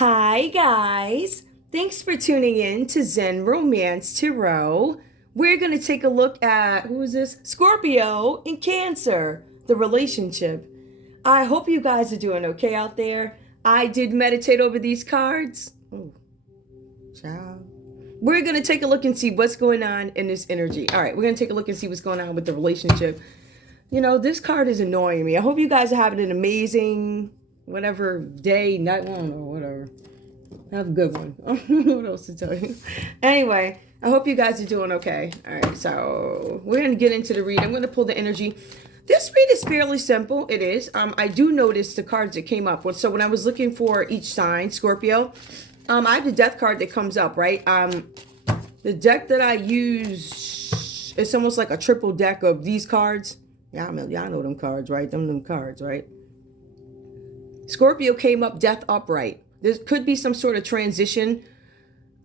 Hi, guys. Thanks for tuning in to Zen Romance Tarot. We're going to take a look at, who is this? Scorpio and Cancer, the relationship. I hope you guys are doing okay out there. I did meditate over these cards. Oh, ciao. We're going to take a look and see what's going on in this energy. All right, we're going to take a look and see what's going on with the relationship. You know, this card is annoying me. I hope you guys are having an amazing whatever day, night, I don't know, whatever. Have a good one. I don't know what else to tell you. Anyway, I hope you guys are doing okay. All right, so we're going to get into the read. I'm going to pull the energy. This read is fairly simple. It is. I do notice the cards that came up. So when I was looking for each sign, Scorpio, I have the death card that comes up, right? The deck that I use, it's almost like a triple deck of these cards. Y'all know them cards, right? Them cards, right? Scorpio came up death upright. There could be some sort of transition.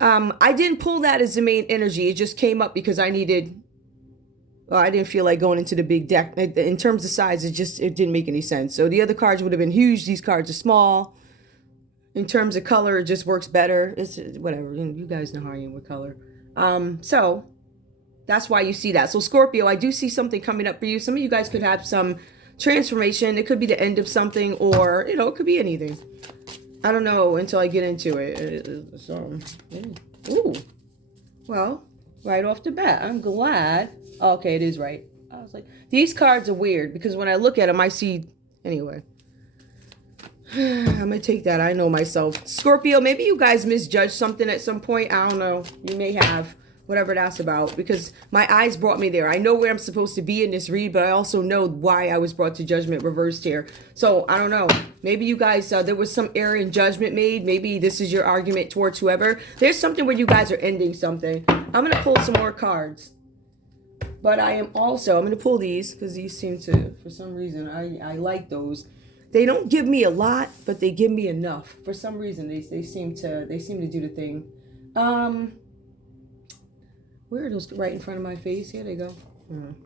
I didn't pull that as the main energy. It just came up because I needed, well, I didn't feel like going into the big deck. In terms of size, it didn't make any sense. So the other cards would have been huge. These cards are small. In terms of color, it just works better. It's whatever. You guys know how I am with color. So that's why you see that. So Scorpio, I do see something coming up for you. Some of you guys could have some transformation. It could be the end of something, or it could be anything. I don't know until I get into it. So, ooh, well, right off the bat, I'm glad. Okay, it is right. I was like, these cards are weird because when I look at them, I see. Anyway, I'm gonna take that. I know myself. Scorpio, maybe you guys misjudged something at some point. I don't know. You may have. Whatever that's about, because my eyes brought me there. I know where I'm supposed to be in this read, but I also know why I was brought to judgment reversed here. So I don't know. Maybe you guys, there was some error in judgment made. Maybe this is your argument towards whoever. There's something where you guys are ending something. I'm going to pull some more cards. But I'm going to pull these because these seem to, for some reason, I like those. They don't give me a lot, but they give me enough. For some reason, they seem to do the thing. Where are those? Right in front of my face. Here they go.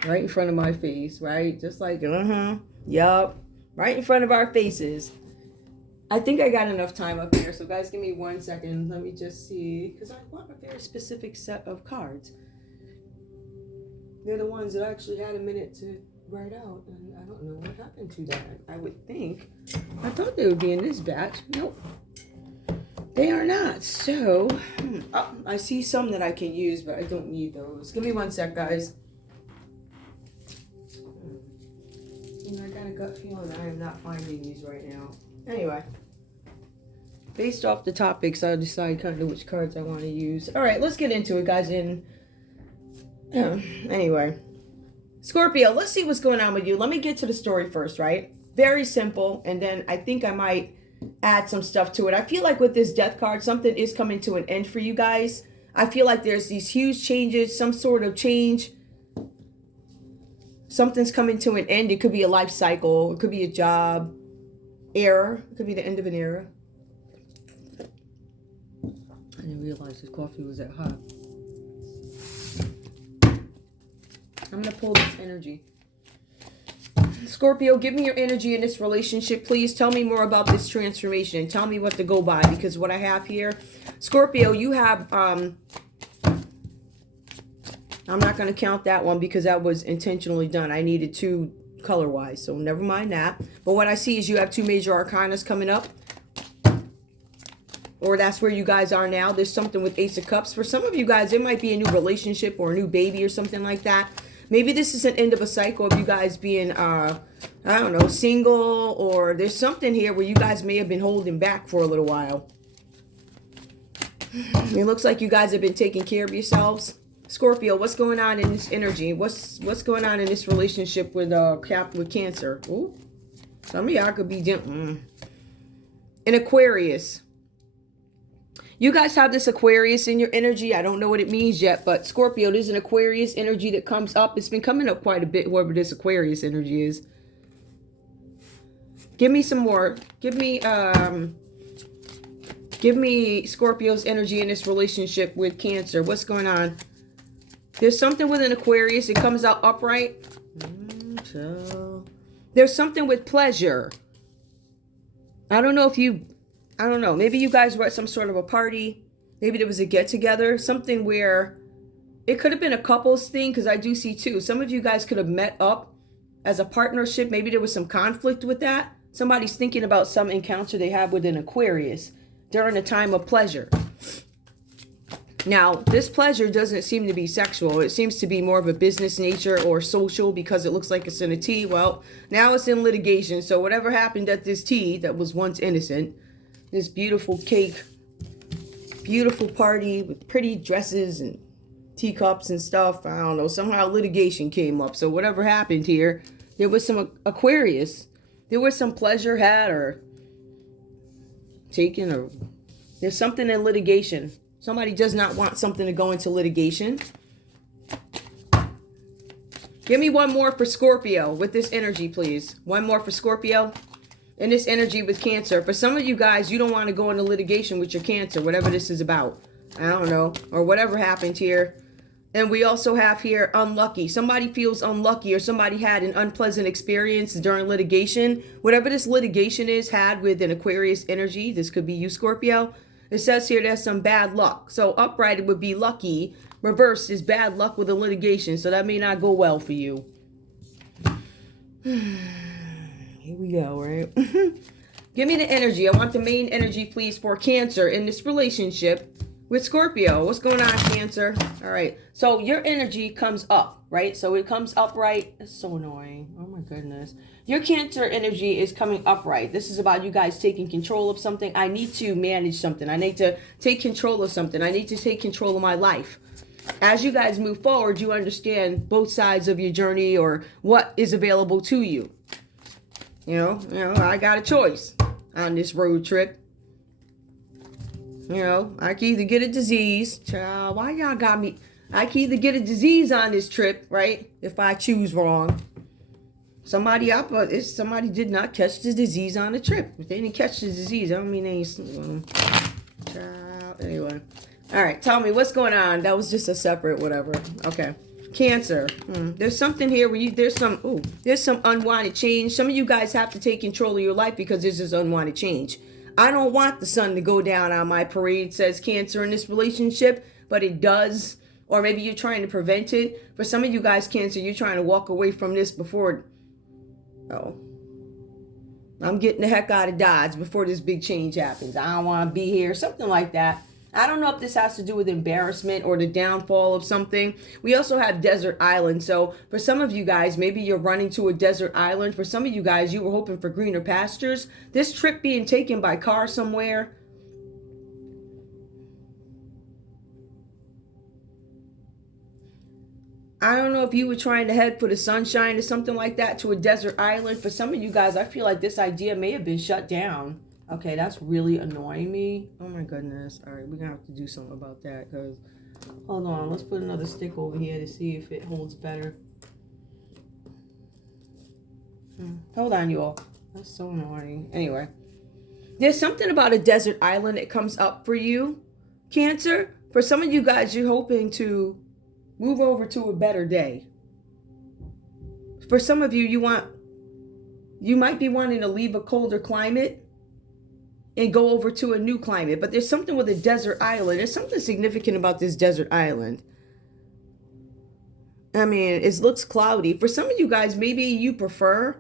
Right in front of my face, right? Just like, yup. Right in front of our faces. I think I got enough time up here. So guys, give me 1 second. Let me just see. Because I want a very specific set of cards. They're the ones that I actually had a minute to write out. And I don't know what happened to that. I would think. I thought they would be in this batch. Nope. They are not. So, I see some that I can use, but I don't need those. Give me 1 sec, guys. I got a gut feeling I am not finding these right now. Anyway, based off the topics, I'll decide kind of which cards I want to use. All right, let's get into it, guys. Anyway, Scorpio, let's see what's going on with you. Let me get to the story first, right? Very simple, and then I think I might add some stuff to it. I feel like with this death card, something is coming to an end for you guys. I feel like there's these huge changes, some sort of change. Something's coming to an end. It could be a life cycle. It could be a job. Era. It could be the end of an era. I didn't realize this coffee was that hot. I'm going to pull this energy. Scorpio, give me your energy in this relationship, please. Tell me more about this transformation. Tell me what to go by, because what I have here, Scorpio, you have, I'm not going to count that one because that was intentionally done. I needed two color-wise, so never mind that. But what I see is you have two major arcanas coming up, or that's where you guys are now. There's something with Ace of Cups. For some of you guys, it might be a new relationship or a new baby or something like that. Maybe this is an end of a cycle of you guys being, I don't know, single, or there's something here where you guys may have been holding back for a little while. It looks like you guys have been taking care of yourselves. Scorpio, what's going on in this energy? What's going on in this relationship with Cancer? Ooh, some of y'all could be an Aquarius. You guys have this Aquarius in your energy. I don't know what it means yet, but Scorpio, there's an Aquarius energy that comes up. It's been coming up quite a bit, whoever this Aquarius energy is. Give me some more. Give me Scorpio's energy in this relationship with Cancer. What's going on? There's something with an Aquarius. It comes out upright. There's something with pleasure. I don't know if you I don't know. Maybe you guys were at some sort of a party. Maybe there was a get-together. Something where it could have been a couples thing, because I do see two. Some of you guys could have met up as a partnership. Maybe there was some conflict with that. Somebody's thinking about some encounter they have with an Aquarius during a time of pleasure. Now, this pleasure doesn't seem to be sexual. It seems to be more of a business nature or social, because it looks like it's in a tea. Well, now it's in litigation. So whatever happened at this tea that was once innocent, this beautiful cake, beautiful party with pretty dresses and teacups and stuff, I don't know, somehow litigation came up. So whatever happened here, there was some Aquarius. There was some pleasure had or taken, or there's something in litigation. Somebody does not want something to go into litigation. Give me one more for Scorpio with this energy, please. One more for Scorpio. And this energy with Cancer. For some of you guys, you don't want to go into litigation with your Cancer, whatever this is about. I don't know. Or whatever happened here. And we also have here unlucky. Somebody feels unlucky, or somebody had an unpleasant experience during litigation. Whatever this litigation is had with an Aquarius energy. This could be you, Scorpio. It says here there's some bad luck. So upright, it would be lucky. Reverse is bad luck with a litigation. So that may not go well for you. Here we go, right? Give me the energy. I want the main energy, please, for Cancer in this relationship with Scorpio. What's going on, Cancer? All right. So your energy comes up, right? So it comes upright. It's so annoying. Oh, my goodness. Your Cancer energy is coming upright. This is about you guys taking control of something. I need to manage something. I need to take control of something. I need to take control of my life. As you guys move forward, you understand both sides of your journey, or what is available to you. You know, I got a choice on this road trip. You know, I can either get a disease. Child, why y'all got me? I can either get a disease on this trip, right? If I choose wrong. Somebody did not catch the disease on the trip. If they didn't catch the disease, I don't mean they ain't. Child, anyway. All right, tell me what's going on. That was just a separate whatever. Okay. Cancer. There's something here where there's some unwanted change. Some of you guys have to take control of your life because this is unwanted change. I don't want the sun to go down on my parade, says Cancer, in this relationship, but it does. Or maybe you're trying to prevent it. For some of you guys, Cancer, you're trying to walk away from this before. Oh, I'm getting the heck out of Dodge before this big change happens. I don't want to be here. Something like that. I don't know if this has to do with embarrassment or the downfall of something. We also have desert island. So for some of you guys, maybe you're running to a desert island. For some of you guys, you were hoping for greener pastures. This trip being taken by car somewhere. I don't know if you were trying to head for the sunshine or something like that to a desert island. For some of you guys, I feel like this idea may have been shut down. Okay, that's really annoying me. Oh my goodness. All right, we're going to have to do something about that, because, hold on, let's put another stick over here to see if it holds better. Hold on, you all. That's so annoying. Anyway, there's something about a desert island that comes up for you, Cancer. For some of you guys, you're hoping to move over to a better day. For some of you, you might be wanting to leave a colder climate and go over to a new climate. But there's something with a desert island. There's something significant about this desert island. I mean, it looks cloudy. For some of you guys, maybe you prefer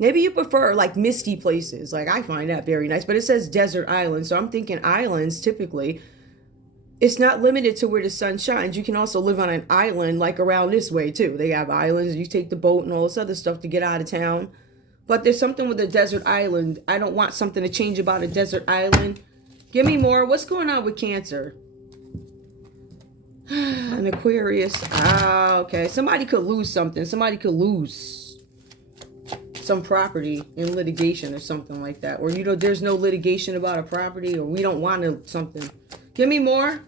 like misty places. Like, I find that very nice. But it says desert island. So I'm thinking islands, typically, it's not limited to where the sun shines. You can also live on an island like around this way too. They have islands. You take the boat and all this other stuff to get out of town. But there's something with a desert island. I don't want something to change about a desert island. Give me more. What's going on with Cancer? An Aquarius. Ah, okay. Somebody could lose something. Somebody could lose some property in litigation or something like that. Or, there's no litigation about a property, or we don't want something. Give me more.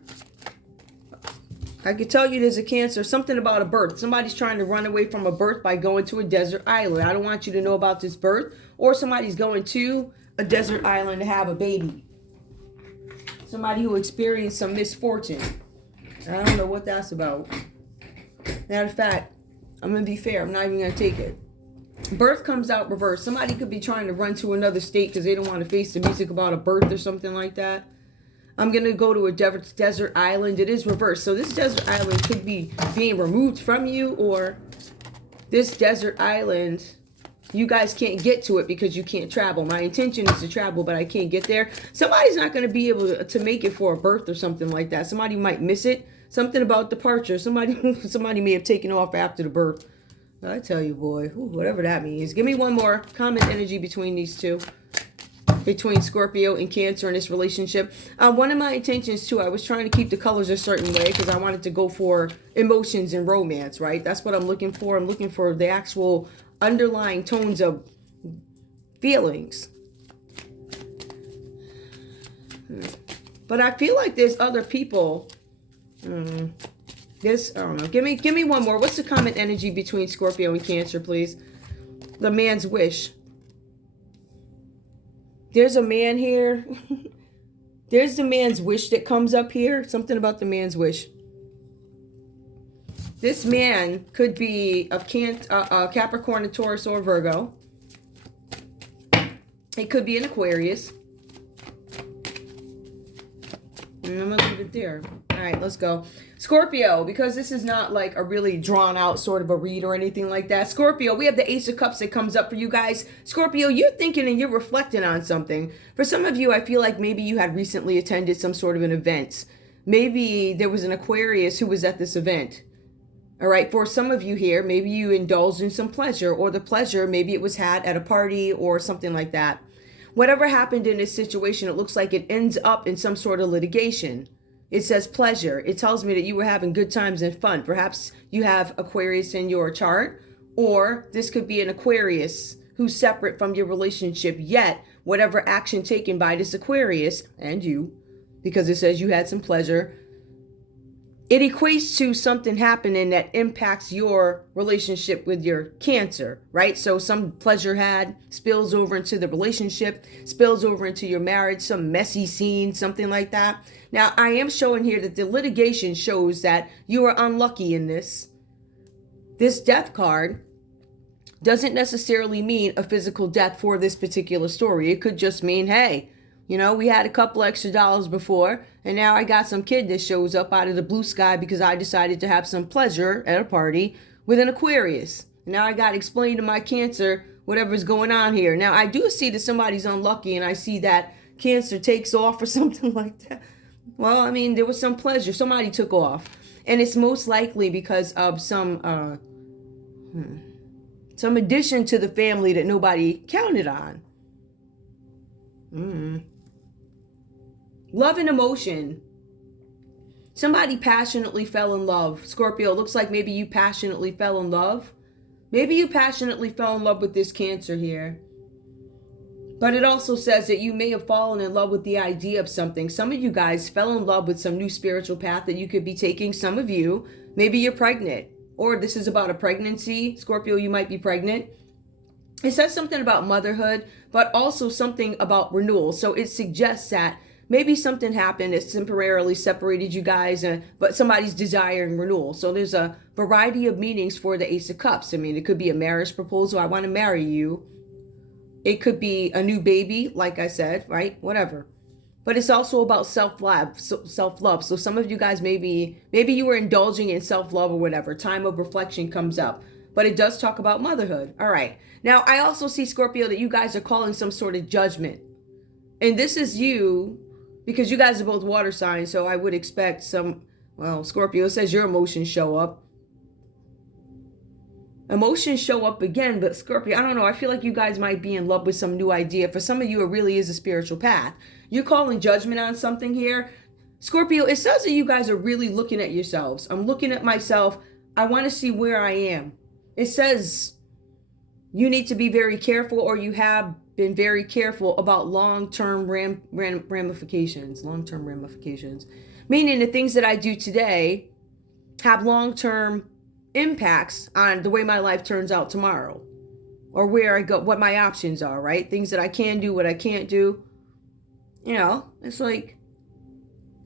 I could tell you there's a Cancer, something about a birth. Somebody's trying to run away from a birth by going to a desert island. I don't want you to know about this birth. Or somebody's going to a desert island to have a baby. Somebody who experienced some misfortune. I don't know what that's about. Matter of fact, I'm going to be fair. I'm not even going to take it. Birth comes out reversed. Somebody could be trying to run to another state because they don't want to face the music about a birth or something like that. I'm going to go to a desert island. It is reversed. So this desert island could be being removed from you, or this desert island, you guys can't get to it because you can't travel. My intention is to travel, but I can't get there. Somebody's not going to be able to make it for a birth or something like that. Somebody might miss it. Something about departure. Somebody may have taken off after the birth. I tell you, boy, whatever that means. Give me one more. Common energy between these two. Between Scorpio and Cancer in this relationship. One of my intentions, too, I was trying to keep the colors a certain way because I wanted to go for emotions and romance, right? That's what I'm looking for. I'm looking for the actual underlying tones of feelings. But I feel like there's other people... I don't know. Give me one more. What's the common energy between Scorpio and Cancer, please? The man's wish. There's a man here. There's the man's wish that comes up here. Something about the man's wish. This man could be a Capricorn, a Taurus, or a Virgo. It could be an Aquarius. And I'm going to leave it there. All right, let's go. Scorpio, because this is not like a really drawn out sort of a read or anything like that. Scorpio, we have the Ace of Cups that comes up for you guys. Scorpio, you're thinking and you're reflecting on something. For some of you, I feel like maybe you had recently attended some sort of an event. Maybe there was an Aquarius who was at this event. All right, for some of you here, maybe you indulged in some pleasure, or the pleasure, maybe it was had at a party or something like that. Whatever happened in this situation, it looks like it ends up in some sort of litigation. It says pleasure. It tells me that you were having good times and fun. Perhaps you have Aquarius in your chart, or this could be an Aquarius who's separate from your relationship, yet whatever action taken by this Aquarius and you, because it says you had some pleasure, it equates to something happening that impacts your relationship with your Cancer, right? So some pleasure had spills over into the relationship, spills over into your marriage, some messy scene, something like that. Now, I am showing here that the litigation shows that you are unlucky in this. This death card doesn't necessarily mean a physical death for this particular story. It could just mean, hey, you know, we had a couple extra dollars before, and now I got some kid that shows up out of the blue sky because I decided to have some pleasure at a party with an Aquarius. And now I got to explain to my Cancer whatever's going on here. Now, I do see that somebody's unlucky, and I see that Cancer takes off or something like that. Well, I mean, there was some pleasure. Somebody took off. And it's most likely because of some addition to the family that nobody counted on. Love and emotion. Somebody passionately fell in love. Scorpio, looks like maybe you passionately fell in love. Maybe you passionately fell in love with this Cancer here. But it also says that you may have fallen in love with the idea of something. Some of you guys fell in love with some new spiritual path that you could be taking. Some of you, maybe you're pregnant. Or this is about a pregnancy. Scorpio, you might be pregnant. It says something about motherhood, but also something about renewal. So it suggests that maybe something happened that temporarily separated you guys, but somebody's desiring renewal. So there's a variety of meanings for the Ace of Cups. I mean, it could be a marriage proposal. I want to marry you. It could be a new baby, like I said, right? Whatever. But it's also about self-love. So some of you guys, maybe you were indulging in self-love or whatever. Time of reflection comes up. But it does talk about motherhood. All right. Now, I also see, Scorpio, that you guys are calling some sort of judgment. And this is you, because you guys are both water signs, so I would expect some, well, Scorpio says your emotions show up. Emotions show up again, but Scorpio, I don't know. I feel like you guys might be in love with some new idea. For some of you, it really is a spiritual path. You're calling judgment on something here. Scorpio, it says that you guys are really looking at yourselves. I'm looking at myself. I want to see where I am. It says you need to be very careful, or you have been very careful about long-term ramifications. Long-term ramifications. Meaning the things that I do today have long-term impacts on the way my life turns out tomorrow, or where I go, what my options are, right? Things that I can do, what I can't do. You know, it's like,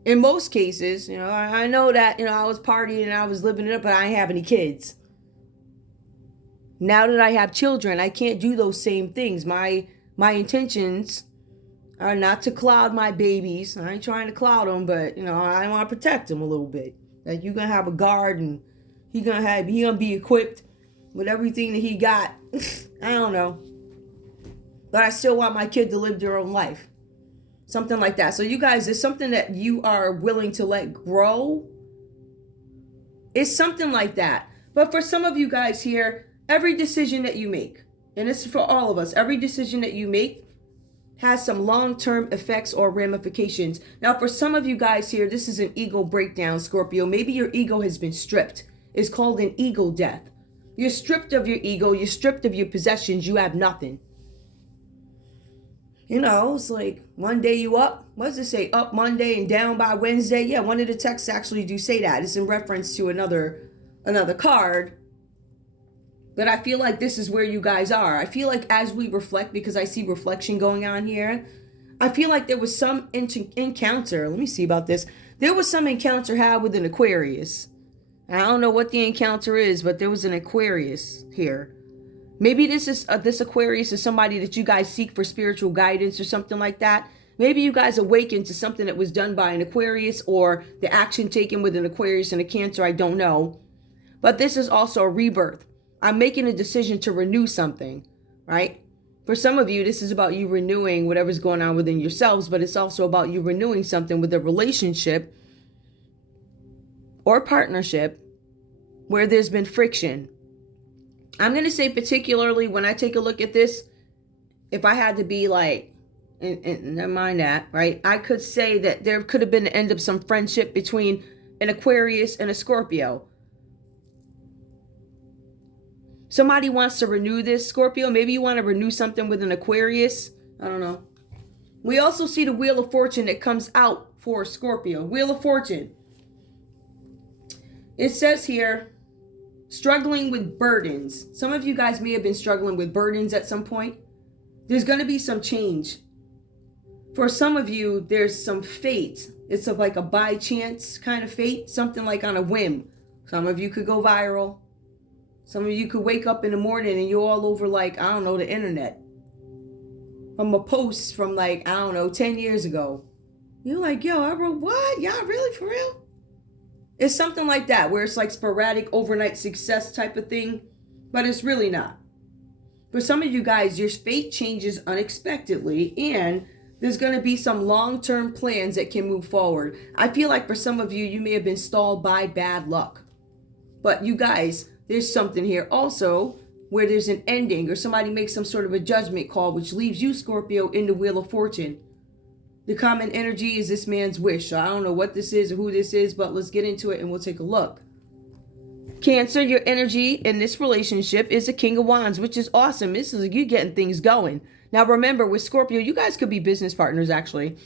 in most cases, you know, I know that, you know, I was partying and I was living it up, but I didn't have any kids. Now that I have children, I can't do those same things. My intentions are not to cloud my babies. I ain't trying to cloud them, but I want to protect them a little bit. Like, you're gonna have a guard, and he gonna be equipped with everything that he got. I don't know, but I still want my kid to live their own life. Something like that. So you guys, it's something that you are willing to let grow. It's something like that. But for some of you guys here, every decision that you make, and this is for all of us, every decision that you make has some long-term effects or ramifications. Now, for some of you guys here, this is an ego breakdown, Scorpio. Maybe your ego has been stripped. It's called an ego death. You're stripped of your ego. You're stripped of your possessions. You have nothing. It's like one day you up. What does it say? Up Monday and down by Wednesday. Yeah, one of the texts actually do say that. It's in reference to another card. But I feel like this is where you guys are. I feel like as we reflect, because I see reflection going on here, I feel like there was some encounter. Let me see about this. There was some encounter had with an Aquarius. I don't know what the encounter is, but there was an Aquarius here. Maybe this Aquarius is somebody that you guys seek for spiritual guidance or something like that. Maybe you guys awakened to something that was done by an Aquarius, or the action taken with an Aquarius and a Cancer. I don't know. But this is also a rebirth. I'm making a decision to renew something, right? For some of you, this is about you renewing whatever's going on within yourselves, but it's also about you renewing something with a relationship or partnership where there's been friction. I'm going to say particularly when I take a look at this, if I had to be like, and never mind that, right? I could say that there could have been the end of some friendship between an Aquarius and a Scorpio. Somebody wants to renew this, Scorpio. Maybe you want to renew something with an Aquarius. I don't know. We also see the Wheel of Fortune that comes out for Scorpio. Wheel of Fortune. It says here, struggling with burdens. Some of you guys may have been struggling with burdens at some point. There's going to be some change. For some of you, there's some fate. It's like a by chance kind of fate. Something like on a whim. Some of you could go viral. Some of you could wake up in the morning and you're all over, like, I don't know, the internet. From a post from, like, I don't know, 10 years ago. You're like, yo, I wrote what? Y'all really, for real? It's something like that, where it's like sporadic overnight success type of thing, but it's really not. For some of you guys, your fate changes unexpectedly, and there's going to be some long-term plans that can move forward. I feel like for some of you, you may have been stalled by bad luck. But you guys, there's something here also where there's an ending, or somebody makes some sort of a judgment call, which leaves you, Scorpio, in the Wheel of Fortune. The common energy is this man's wish. So I don't know what this is or who this is, but let's get into it and we'll take a look. Cancer, your energy in this relationship is the King of Wands, which is awesome. This is you getting things going. Now remember, with Scorpio, you guys could be business partners, actually.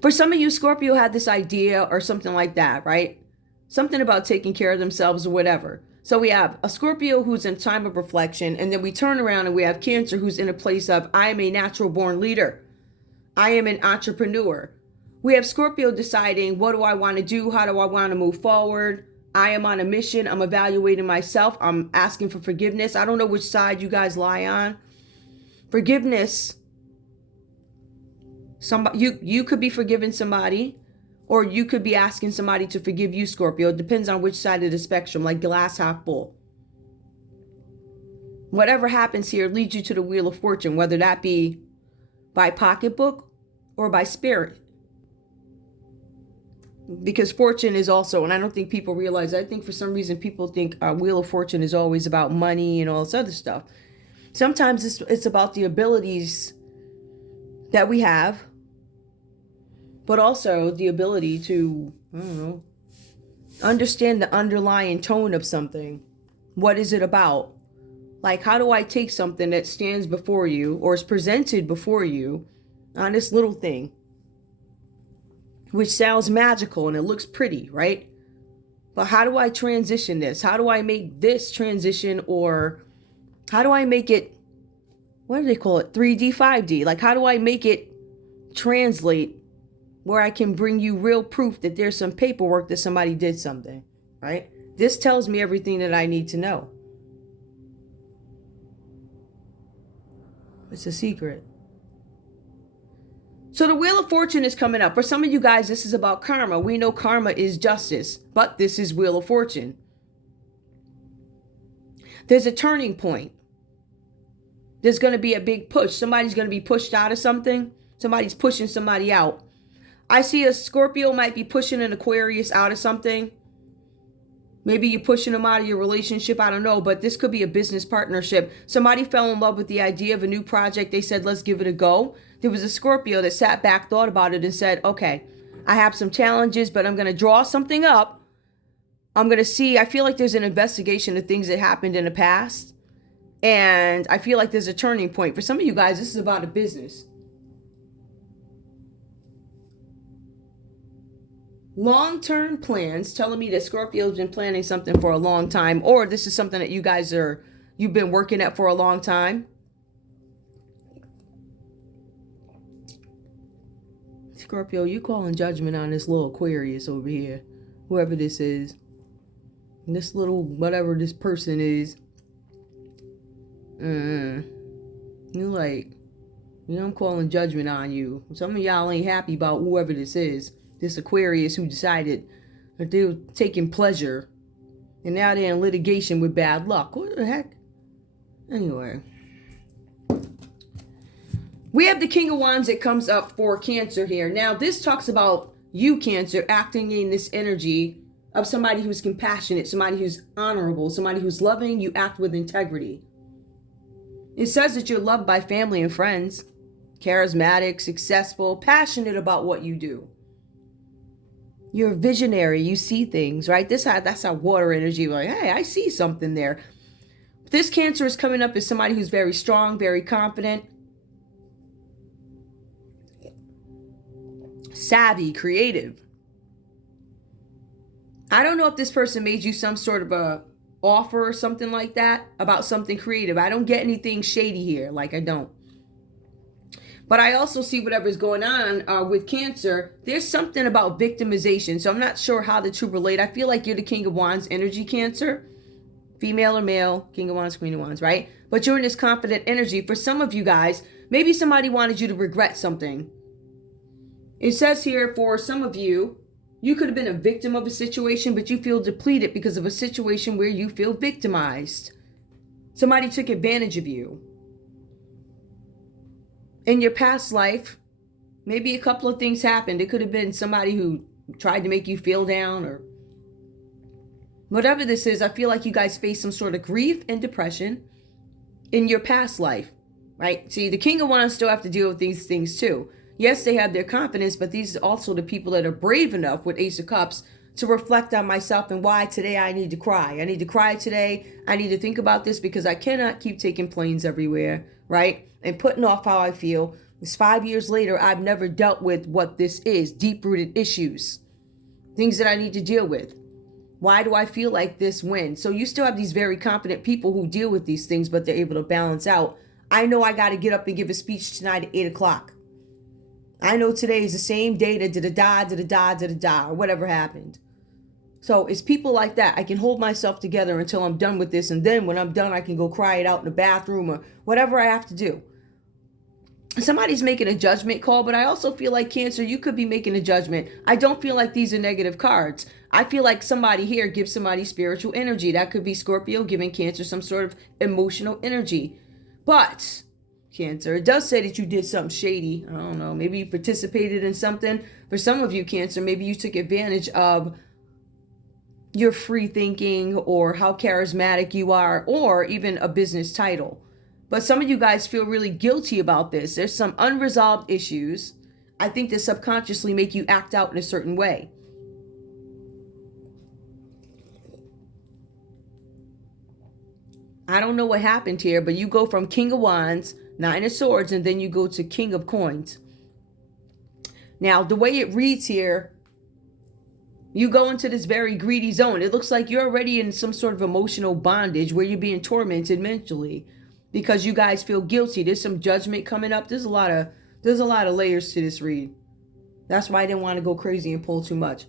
For some of you, Scorpio had this idea or something like that, right? Something about taking care of themselves or whatever. So we have a Scorpio who's in time of reflection, and then we turn around and we have Cancer who's in a place of, I am a natural born leader. I am an entrepreneur. We have Scorpio deciding, what do I want to do? How do I want to move forward? I am on a mission. I'm evaluating myself. I'm asking for forgiveness. I don't know which side you guys lie on. Forgiveness. You could be forgiving somebody, or you could be asking somebody to forgive you, Scorpio. It depends on which side of the spectrum, like glass half full. Whatever happens here leads you to the Wheel of Fortune, whether that be by pocketbook or by spirit. Because fortune is also, and I don't think people realize, I think for some reason people think Wheel of Fortune is always about money and all this other stuff. Sometimes it's about the abilities that we have, but also the ability to, I don't know, understand the underlying tone of something. What is it about? Like, how do I take something that stands before you or is presented before you on this little thing, which sounds magical and it looks pretty, right? But how do I transition this? How do I make this transition, or how do I make it, what do they call it? 3D, 5D? Like, how do I make it translate where I can bring you real proof that there's some paperwork that somebody did something, right? This tells me everything that I need to know. It's a secret. So the Wheel of Fortune is coming up. For some of you guys, this is about karma. We know karma is justice, but this is Wheel of Fortune. There's a turning point. There's going to be a big push. Somebody's going to be pushed out of something. Somebody's pushing somebody out. I see a Scorpio might be pushing an Aquarius out of something. Maybe you're pushing them out of your relationship. I don't know, but this could be a business partnership. Somebody fell in love with the idea of a new project. They said, let's give it a go. There was a Scorpio that sat back, thought about it, and said, okay, I have some challenges, but I'm going to draw something up. I'm going to see. I feel like there's an investigation of things that happened in the past. And I feel like there's a turning point. For some of you guys, this is about a business. Long-term plans, telling me that Scorpio's been planning something for a long time, or this is something that you've been working at for a long time. Scorpio, you calling judgment on this little Aquarius over here, whoever this is, this little whatever this person is. I'm calling judgment on you. Some of y'all ain't happy about whoever this is. This Aquarius who decided that they were taking pleasure. And now they're in litigation with bad luck. What the heck? Anyway. We have the King of Wands that comes up for Cancer here. Now, this talks about you, Cancer, acting in this energy of somebody who's compassionate, somebody who's honorable, somebody who's loving. You act with integrity. It says that you're loved by family and friends. Charismatic, successful, passionate about what you do. You're a visionary. You see things, right? That's our water energy. Like, hey, I see something there. This Cancer is coming up as somebody who's very strong, very confident, savvy, creative. I don't know if this person made you some sort of a offer or something like that about something creative. I don't get anything shady here. Like, I don't. But I also see whatever's going on with Cancer. There's something about victimization. So I'm not sure how the two relate. I feel like you're the King of Wands energy, Cancer. Female or male, King of Wands, Queen of Wands, right? But you're in this confident energy. For some of you guys, maybe somebody wanted you to regret something. It says here for some of you, you could have been a victim of a situation, but you feel depleted because of a situation where you feel victimized. Somebody took advantage of you. In your past life, maybe a couple of things happened. It could have been somebody who tried to make you feel down or whatever this is. I feel like you guys face some sort of grief and depression in your past life, right? See, the King of Wands still have to deal with these things too. Yes, they have their confidence, but these are also the people that are brave enough with Ace of Cups to reflect on myself and why today I need to cry. I need to cry today. I need to think about this because I cannot keep taking planes everywhere, right? And putting off how I feel. It's 5 years later, I've never dealt with what this is. Deep-rooted issues. Things that I need to deal with. Why do I feel like this when? So you still have these very confident people who deal with these things, but they're able to balance out. I know I got to get up and give a speech tonight at 8 o'clock. I know today is the same day that or whatever happened. So it's people like that. I can hold myself together until I'm done with this. And then when I'm done, I can go cry it out in the bathroom or whatever I have to do. Somebody's making a judgment call, but I also feel like Cancer, you could be making a judgment. I don't feel like these are negative cards. I feel like somebody here gives somebody spiritual energy. That could be Scorpio giving Cancer some sort of emotional energy. But Cancer, it does say that you did something shady. I don't know. Maybe you participated in something. For some of you, Cancer, maybe you took advantage of your free thinking or how charismatic you are, or even a business title. But some of you guys feel really guilty about this. There's some unresolved issues. I think that subconsciously make you act out in a certain way. I don't know what happened here, but you go from King of Wands, Nine of Swords, and then you go to King of Coins. Now, the way it reads here, you go into this very greedy zone. It looks like you're already in some sort of emotional bondage where you're being tormented mentally because you guys feel guilty. There's some judgment coming up. There's a lot of layers to this read. That's why I didn't want to go crazy and pull too much.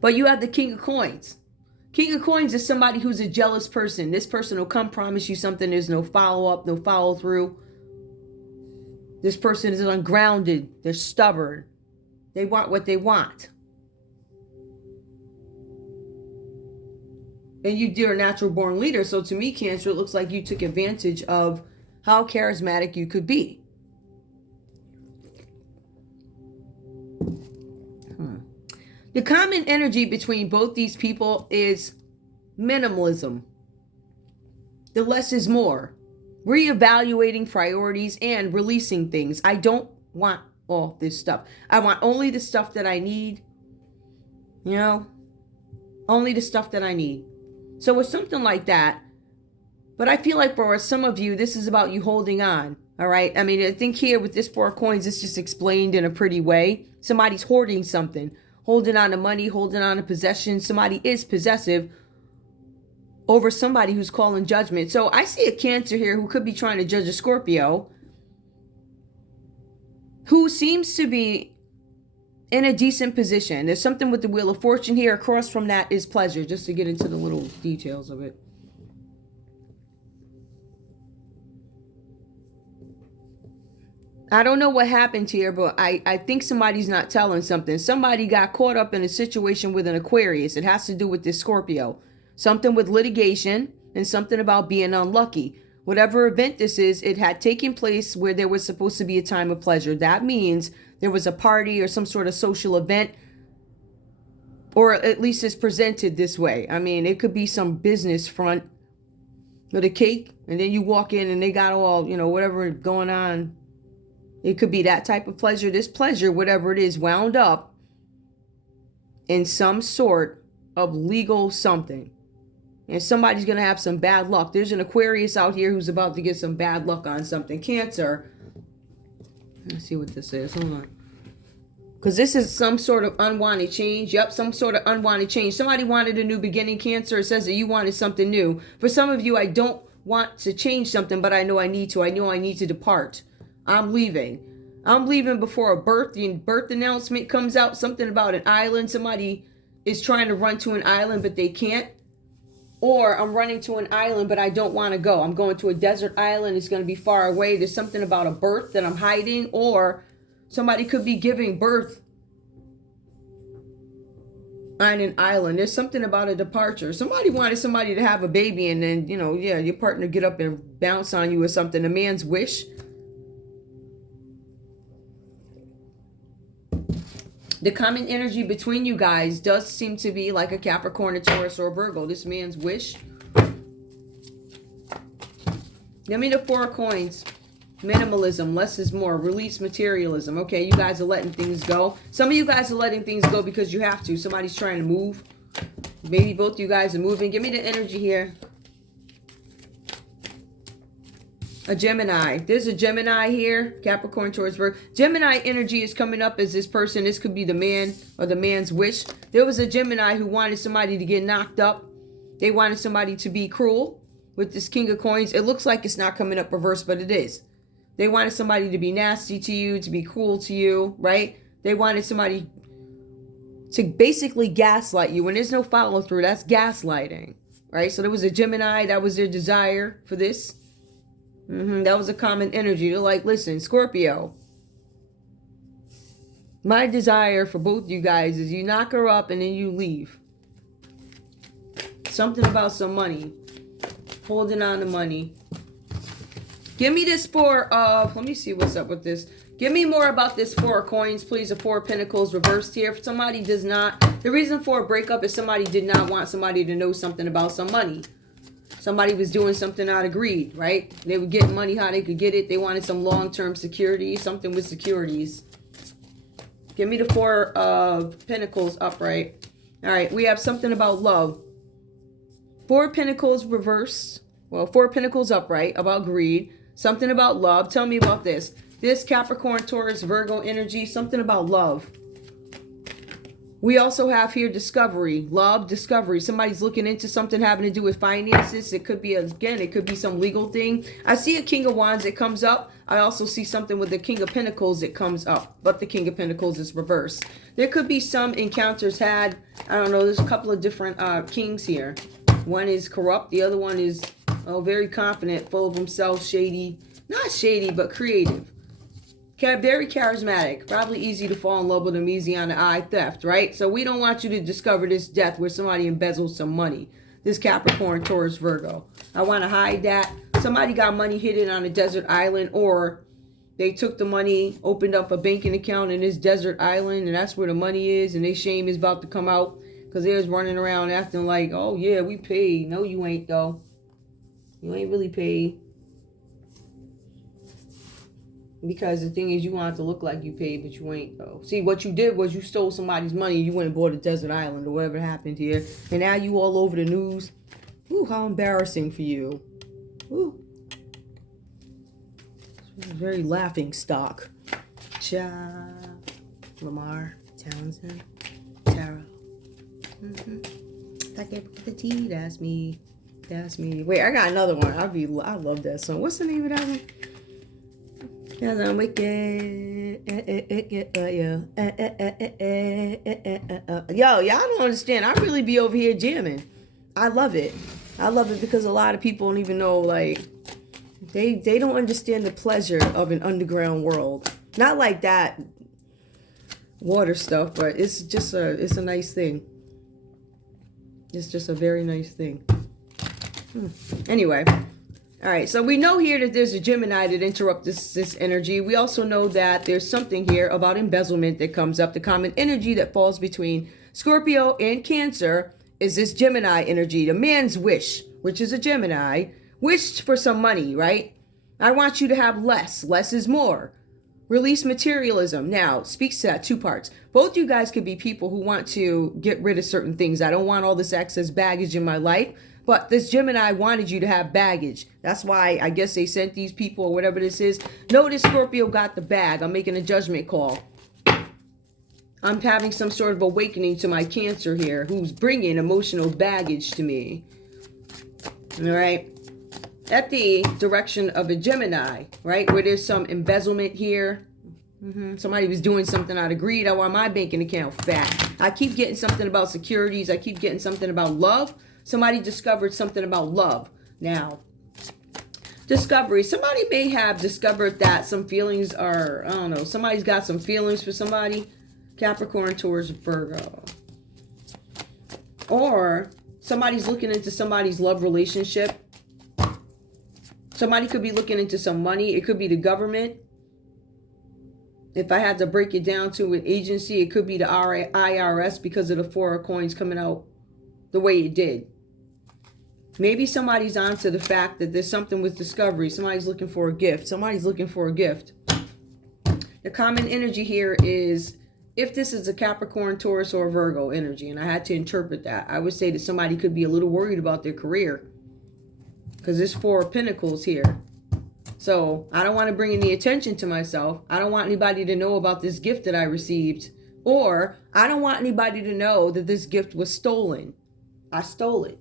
But you have the King of Coins. King of Coins is somebody who's a jealous person. This person will come promise you something. There's no follow-up, no follow-through. This person is ungrounded. They're stubborn. They want what they want. And you're a natural born leader. So to me, Cancer, it looks like you took advantage of how charismatic you could be. The common energy between both these people is minimalism. The less is more. Reevaluating priorities and releasing things. I don't want all this stuff. I want only the stuff that I need. You know, only the stuff that I need. So it's something like that. But I feel like for some of you, this is about you holding on. All right. I mean, I think here with this 4 of coins, it's just explained in a pretty way. Somebody's hoarding something, holding on to money, holding on to possession. Somebody is possessive over somebody who's calling judgment. So I see a Cancer here who could be trying to judge a Scorpio who seems to be in a decent position. There's something with the Wheel of Fortune here. Across from that is pleasure, just to get into the little details of it. I don't know what happened here, but I think somebody's not telling something. Somebody got caught up in a situation with an Aquarius. It has to do with this Scorpio. Something with litigation and something about being unlucky. Whatever event this is, it had taken place where there was supposed to be a time of pleasure. That means there was a party or some sort of social event, or at least it's presented this way. I mean, it could be some business front with a cake, and then you walk in and they got all, you know, whatever going on. It could be that type of pleasure. This pleasure, whatever it is, wound up in some sort of legal something. And somebody's going to have some bad luck. There's an Aquarius out here who's about to get some bad luck on something. Cancer. Let's see what this is. Hold on. Because this is some sort of unwanted change. Yep, some sort of unwanted change. Somebody wanted a new beginning, Cancer. It says that you wanted something new. For some of you, I don't want to change something, but I know I need to. I know I need to depart. I'm leaving. I'm leaving before a birth. The birth announcement comes out. Something about an island. Somebody is trying to run to an island, but they can't. Or I'm running to an island, but I don't want to go. I'm going to a desert island. It's going to be far away. There's something about a birth that I'm hiding. Or somebody could be giving birth on an island. There's something about a departure. Somebody wanted somebody to have a baby, and then, you know, yeah, your partner get up and bounce on you or something. A man's wish. The common energy between you guys does seem to be like a Capricorn, a Taurus, or a Virgo. This man's wish. Give me the 4 of coins. Minimalism, less is more. Release materialism. Okay, you guys are letting things go. Some of you guys are letting things go because you have to. Somebody's trying to move. Maybe both you guys are moving. Give me the energy here. A Gemini. There's a Gemini here. Capricorn, Taurus, Virgo. Gemini energy is coming up as this person. This could be the man or the man's wish. There was a Gemini who wanted somebody to get knocked up. They wanted somebody to be cruel with this King of Coins. It looks like it's not coming up reverse, but it is. They wanted somebody to be nasty to you, to be cruel to you, right? They wanted somebody to basically gaslight you. When there's no follow through, that's gaslighting, right? So there was a Gemini. That was their desire for this. That was a common energy. They're like, listen, Scorpio, my desire for both you guys is you knock her up and then you leave. Something about some money. Holding on to money. Give me this 4 of, let me see what's up with this. Give me more about this 4 of coins, please. A 4 of pentacles reversed here. If somebody does not, the reason for a breakup is somebody did not want somebody to know something about some money. Somebody was doing something out of greed, right? They were getting money how they could get it. They wanted some long-term security, something with securities. Give me the 4 of pentacles upright. All right, we have something about love. 4 of pentacles reversed. Well, 4 of pentacles upright, about greed. Something about love. Tell me about this. This Capricorn, Taurus, Virgo energy, something about love. We also have here discovery, love, discovery. Somebody's looking into something having to do with finances. It could be, again, it could be some legal thing. I see a King of Wands that comes up. I also see something with the King of Pentacles that comes up, but the King of Pentacles is reversed. There could be some encounters had. I don't know. There's a couple of different kings here. One is corrupt. The other one is very confident, full of himself, shady. Not shady, but creative. Very charismatic, probably easy to fall in love with him, easy on the eye, theft, right? So we don't want you to discover this death where somebody embezzles some money. This Capricorn, Taurus, Virgo. I want to hide that. Somebody got money hidden on a desert island, or they took the money, opened up a banking account in this desert island, and that's where the money is, and their shame is about to come out because they're running around acting like, oh yeah, we paid. No, you ain't though. You ain't really paid. Because the thing is, you want it to look like you paid, but you ain't though. See, what you did was you stole somebody's money, you went and bought a desert island or whatever happened here, and now you all over the news. Ooh, how embarrassing for you. Ooh. Very laughing stock. Cha. Lamar. Townsend. Tarot. The tea. That's me. That's me. Wait, I got another one. I love that song. What's the name of that one? Cause I'm wicked. Yo, y'all don't understand. I really be over here jamming. I love it. I love it because a lot of people don't even know, like, they don't understand the pleasure of an underground world. Not like that water stuff, but it's a nice thing. It's just a very nice thing. Anyway. All right, so we know here that there's a Gemini that interrupts this energy. We also know that there's something here about embezzlement that comes up. The common energy that falls between Scorpio and Cancer is this Gemini energy. The man's wish, which is a Gemini, wished for some money, right? I want you to have less. Less is more. Release materialism. Now, speaks to that two parts. Both you guys could be people who want to get rid of certain things. I don't want all this excess baggage in my life. But this Gemini wanted you to have baggage. That's why I guess they sent these people or whatever this is. Notice Scorpio got the bag. I'm making a judgment call. I'm having some sort of awakening to my Cancer here, who's bringing emotional baggage to me. All right. At the direction of a Gemini, right, where there's some embezzlement here. Somebody was doing something out of greed. I want my banking account fat. I keep getting something about securities. I keep getting something about love. Somebody discovered something about love. Now, discovery. Somebody may have discovered that some feelings are, I don't know, somebody's got some feelings for somebody. Capricorn, Taurus, Virgo. Or somebody's looking into somebody's love relationship. Somebody could be looking into some money. It could be the government. If I had to break it down to an agency, it could be the IRS because of the Four of Coins coming out the way it did. Maybe somebody's onto the fact that there's something with discovery. Somebody's looking for a gift. Somebody's looking for a gift. The common energy here is, if this is a Capricorn, Taurus, or Virgo energy, and I had to interpret that, I would say that somebody could be a little worried about their career. Because there's Four of Pentacles here. So I don't want to bring any attention to myself. I don't want anybody to know about this gift that I received. Or I don't want anybody to know that this gift was stolen. I stole it.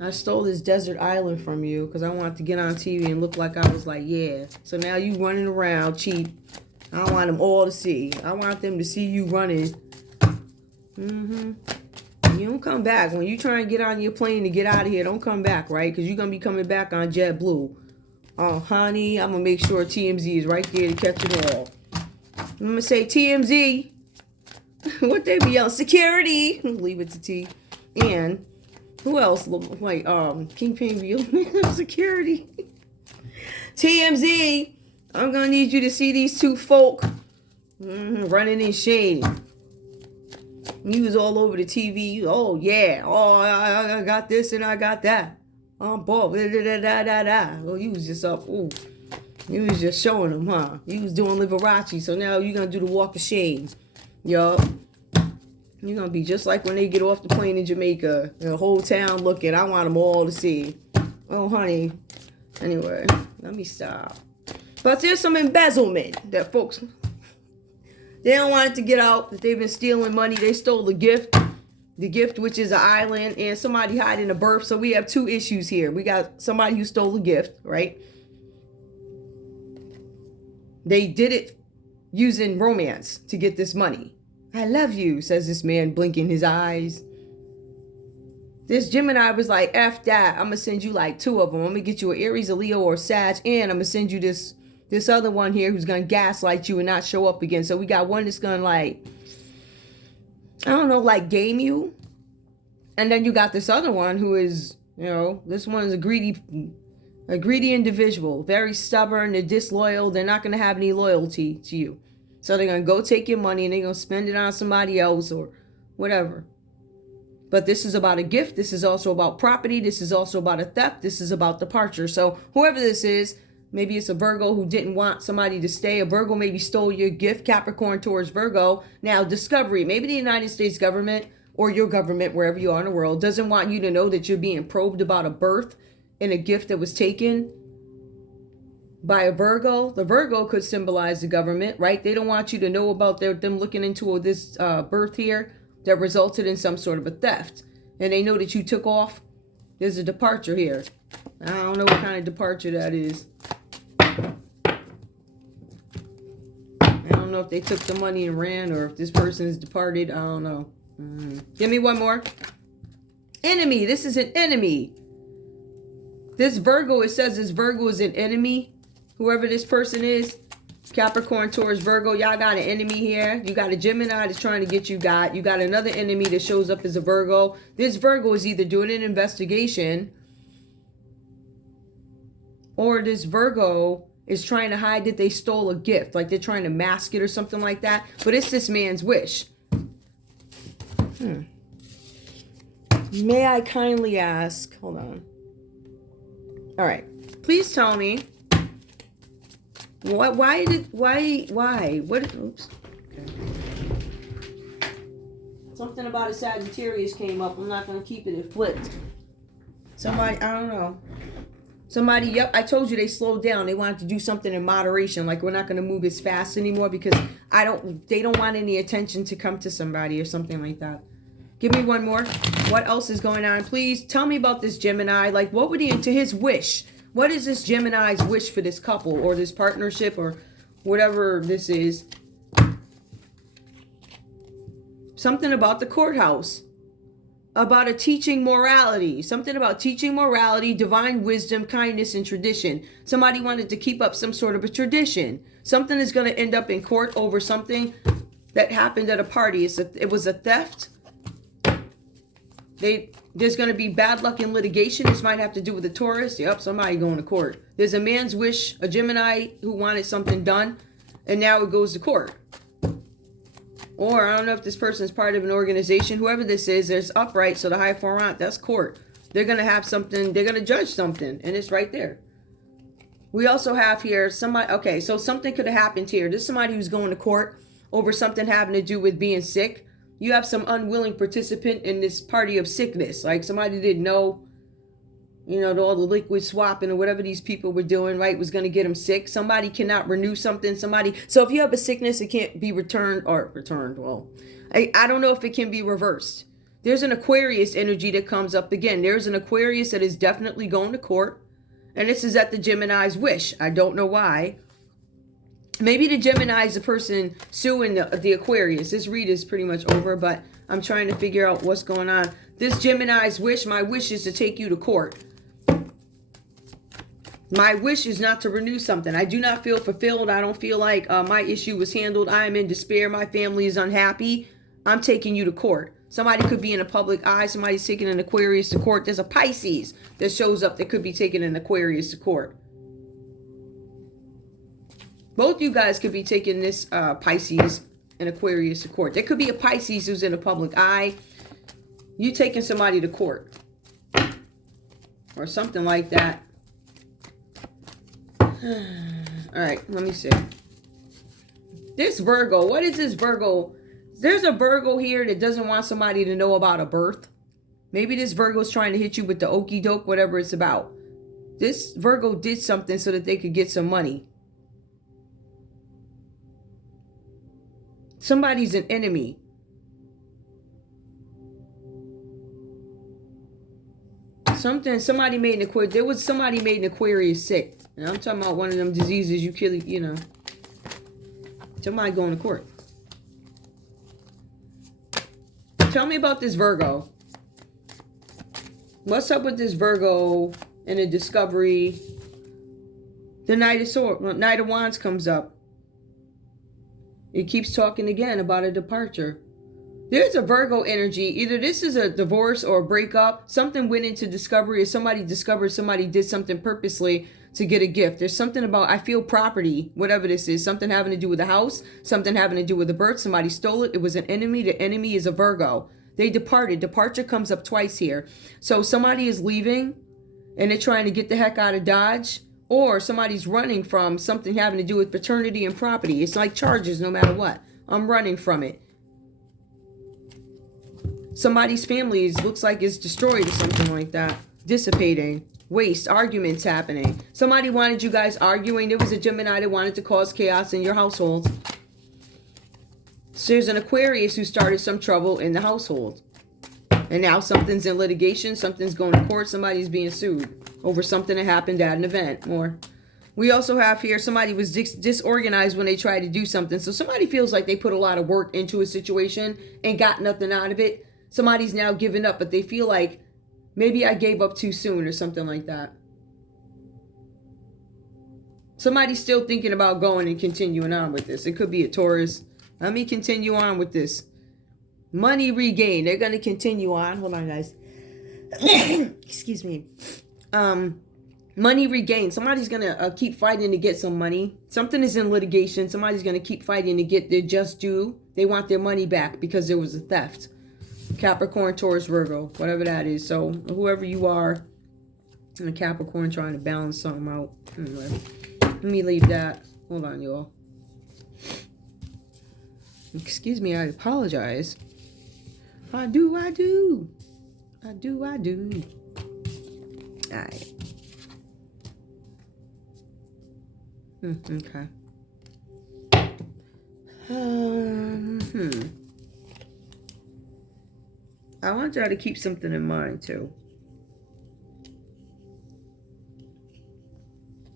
I stole this desert island from you because I wanted to get on TV and look like I was like, yeah. So now you running around cheap. I want them all to see. I want them to see you running. You don't come back. When you try and get on your plane to get out of here, don't come back, right? Because you're going to be coming back on JetBlue. Oh, honey, I'm going to make sure TMZ is right there to catch it all. I'm going to say TMZ. What they be on? Security. Leave it to T. And who else? Like, Kingpin Real Security. TMZ. I'm going to need you to see these two folk running in shade. You was all over the TV. Oh, yeah. Oh, I got this and I got that. I'm bored. Well, you was just up. Ooh. You was just showing them, huh? You was doing Liberace. So now you're going to do the walk of shame. Yup. You're going to be just like when they get off the plane in Jamaica. The whole town looking. I want them all to see. Oh, honey. Anyway, let me stop. But there's some embezzlement that folks... They don't want it to get out that they've been stealing money. They stole the gift. The gift, which is an island, and somebody hiding a birth. So we have two issues here. We got somebody who stole a gift, right? They did it using romance to get this money. I love you, says this man, blinking his eyes. This Gemini was like, F that. I'm going to send you like 2 of them. I'm going to get you an Aries, a Leo, or a Sag. And I'm going to send you this other one here who's going to gaslight you and not show up again. So we got one that's going to like, I don't know, like game you. And then you got this other one who is, you know, this one is a greedy individual. Very stubborn. They're disloyal. They're not going to have any loyalty to you. So they're going to go take your money and they're going to spend it on somebody else or whatever. But this is about a gift. This is also about property. This is also about a theft. This is about departure. So whoever this is, maybe it's a Virgo who didn't want somebody to stay. A Virgo maybe stole your gift. Capricorn towards Virgo. Now, discovery. Maybe the United States government or your government, wherever you are in the world, doesn't want you to know that you're being probed about a birth and a gift that was taken by a Virgo. The Virgo could symbolize the government, right? They don't want you to know about them looking into this birth here that resulted in some sort of a theft. And they know that you took off. There's a departure here. I don't know what kind of departure that is. I don't know if they took the money and ran or if this person is departed. I don't know. Give me one more. Enemy. This is an enemy. This Virgo, it says this Virgo is an enemy. Whoever this person is. Capricorn, Taurus, Virgo, y'all got an enemy here. You got a Gemini that's trying to get you got. You got another enemy that shows up as a Virgo. This Virgo is either doing an investigation or this Virgo is trying to hide that they stole a gift. Like they're trying to mask it or something like that. But it's this man's wish. May I kindly ask, hold on. All right. Please tell me. Why? What? Oops. Okay. Something about a Sagittarius came up. I'm not going to keep it. It flipped. Somebody, I don't know. Somebody, yep, I told you they slowed down. They wanted to do something in moderation. Like we're not going to move as fast anymore because they don't want any attention to come to somebody or something like that. Give me one more. What else is going on? Please tell me about this Gemini. Like what would he, to his wish? What is this Gemini's wish for this couple or this partnership or whatever this is? Something about the courthouse. About a teaching morality. Something about teaching morality, divine wisdom, kindness, and tradition. Somebody wanted to keep up some sort of a tradition. Something is going to end up in court over something that happened at a party. It was a theft. There's going to be bad luck in litigation. This might have to do with a Taurus. Yep, somebody going to court. There's a man's wish, a Gemini who wanted something done, and now it goes to court. Or I don't know if this person is part of an organization. Whoever this is, there's upright, so the high forant, that's court. They're going to have something, they're going to judge something, and it's right there. We also have here somebody, okay, so something could have happened here. This is somebody who's going to court over something having to do with being sick. You have some unwilling participant in this party of sickness. Like somebody didn't know, you know, all the liquid swapping or whatever these people were doing, right, was going to get them sick. Somebody cannot renew something. So if you have a sickness, it can't be returned. Well, I don't know if it can be reversed. There's an Aquarius energy that comes up again. There's an Aquarius that is definitely going to court. And this is at the Gemini's wish. I don't know why. Maybe the Gemini is the person suing the Aquarius. This read is pretty much over, but I'm trying to figure out what's going on. This Gemini's wish, my wish is to take you to court. My wish is not to renew something. I do not feel fulfilled. I don't feel like my issue was handled. I am in despair. My family is unhappy. I'm taking you to court. Somebody could be in a public eye. Somebody's taking an Aquarius to court. There's a Pisces that shows up that could be taking an Aquarius to court. Both you guys could be taking this Pisces and Aquarius to court. There could be a Pisces who's in a public eye. You taking somebody to court. Or something like that. All right, let me see. This Virgo, what is this Virgo? There's a Virgo here that doesn't want somebody to know about a birth. Maybe this Virgo's trying to hit you with the okie doke, whatever it's about. This Virgo did something so that they could get some money. Somebody's an enemy. Somebody made an Aquarius. There was somebody made an Aquarius sick. And I'm talking about one of them diseases you kill, you know. Somebody going to court. Tell me about this Virgo. What's up with this Virgo and the discovery? The Knight of Wands comes up. It keeps talking again about a departure. There's a Virgo energy. Either this is a divorce or a breakup. Something went into discovery, or somebody discovered somebody did something purposely to get a gift. There's something about, I feel property, whatever this is. Something having to do with the house. Something having to do with the birth. Somebody stole it. It was an enemy. The enemy is a Virgo. They departed. Departure comes up twice here. So somebody is leaving and they're trying to get the heck out of Dodge. Or somebody's running from something having to do with paternity and property. It's like charges no matter what. I'm running from it. Somebody's family looks like it's destroyed or something like that. Dissipating. Waste. Arguments happening. Somebody wanted you guys arguing. There was a Gemini that wanted to cause chaos in your household. So there's an Aquarius who started some trouble in the household. And now something's in litigation. Something's going to court. Somebody's being sued over something that happened at an event. Or we also have here somebody was disorganized when they tried to do something. So somebody feels like they put a lot of work into a situation and got nothing out of it. Somebody's now giving up, but they feel like maybe I gave up too soon or something like that. Somebody's still thinking about going and continuing on with this. It could be a Taurus. Let me continue on with this. Money regain. They're going to continue on. Hold on, guys. Excuse me. Money regain. Somebody's going to keep fighting to get some money. Something is in litigation. Somebody's going to keep fighting to get their just due. They want their money back because there was a theft. Capricorn, Taurus, Virgo, whatever that is. So whoever you are, and a Capricorn trying to balance something out. Anyway, let me leave that. Hold on, y'all. Excuse me, I apologize. I do. Alright. Okay. I want y'all to keep something in mind, too.